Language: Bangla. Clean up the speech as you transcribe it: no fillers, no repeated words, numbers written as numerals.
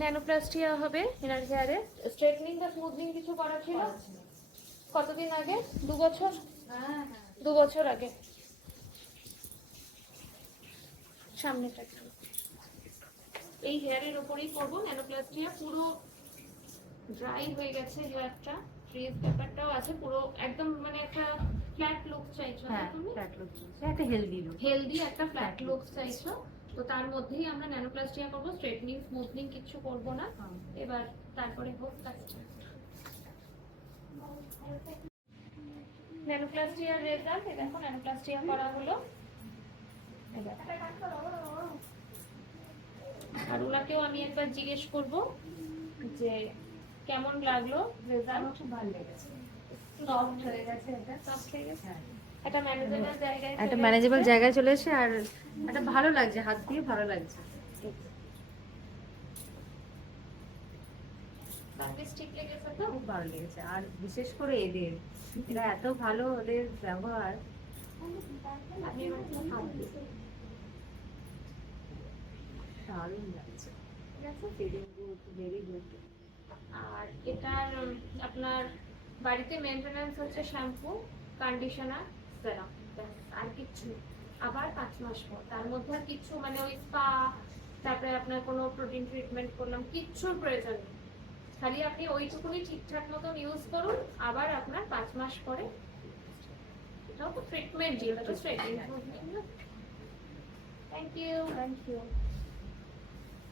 ন্যানোপ্লাস্টিয়া হবে এনার হেয়ারে। স্ট্রেটনিং বা স্মুথনিং কিছু করা ছিল কতদিন আগে? 2 বছর? 2 বছর আগে। সামনেটা একটু এই হেয়ারের উপরেই করবো ন্যানোপ্লাস্টিয়া। পুরো ড্রাই হয়ে গেছে হেয়ারটা, ফ্রিজ ব্যাপারটাও আছে, পুরো একদম মানে একটা ফ্ল্যাট লুক চাইছো না তুমি? ফ্ল্যাট লুক, একটা হেলদি লুক, হেলদি একটা ফ্ল্যাট লুক চাইছো, তো তার মধ্যেই আমরা ন্যানোপ্লাস্টিয়া করবো। স্ট্রেটনিং স্মুথনিং কিছু করবো না। এবার তারপরে হোক কাজটা। ন্যানোপ্লাস্টিয়ার রেজাল্ট দেখো, ন্যানোপ্লাস্টিয়া করা হলো। আর ওনাকেও আমি একবার জিজ্ঞেস করব যে কেমন লাগলো রেজাল্ট। খুব ভালো লেগেছে, সফট হয়ে গেছে, এটা সফট হয়ে গেছে, একটা ম্যানেজেবল জায়গায়, একটা ম্যানেজেবল জায়গায় চলে এসে, আর এটা ভালো লাগছে, হাত দিয়ে ভালো লাগছে। ঠিক লেগেছে তো? খুব ভালো লেগেছে, আর বিশেষ করে এদের, এরা এত ভালো, ওদের ব্যবহার। দারুণ লাগছে, ভেরি গুড। আর এটার আপনার বাড়িতে মেইনটেনেন্স হচ্ছে শ্যাম্পু, কন্ডিশনার, সেরাম, আর কিছু। আবার 5 মাস পর, তার মধ্যে কিছু মানে ওই স্পা, তারপরে আপনার কোনো প্রোটিন ট্রিটমেন্ট করলাম, কিচ্ছুর প্রয়োজন নেই। খালি আপনি ওইটুকুনি ঠিকঠাক মতন ইউজ করুন, আবার আপনার 5 মাস পরে। এটাও তো ট্রিটমেন্ট, যেটা তো স্ট্রেটনিং। Thank you.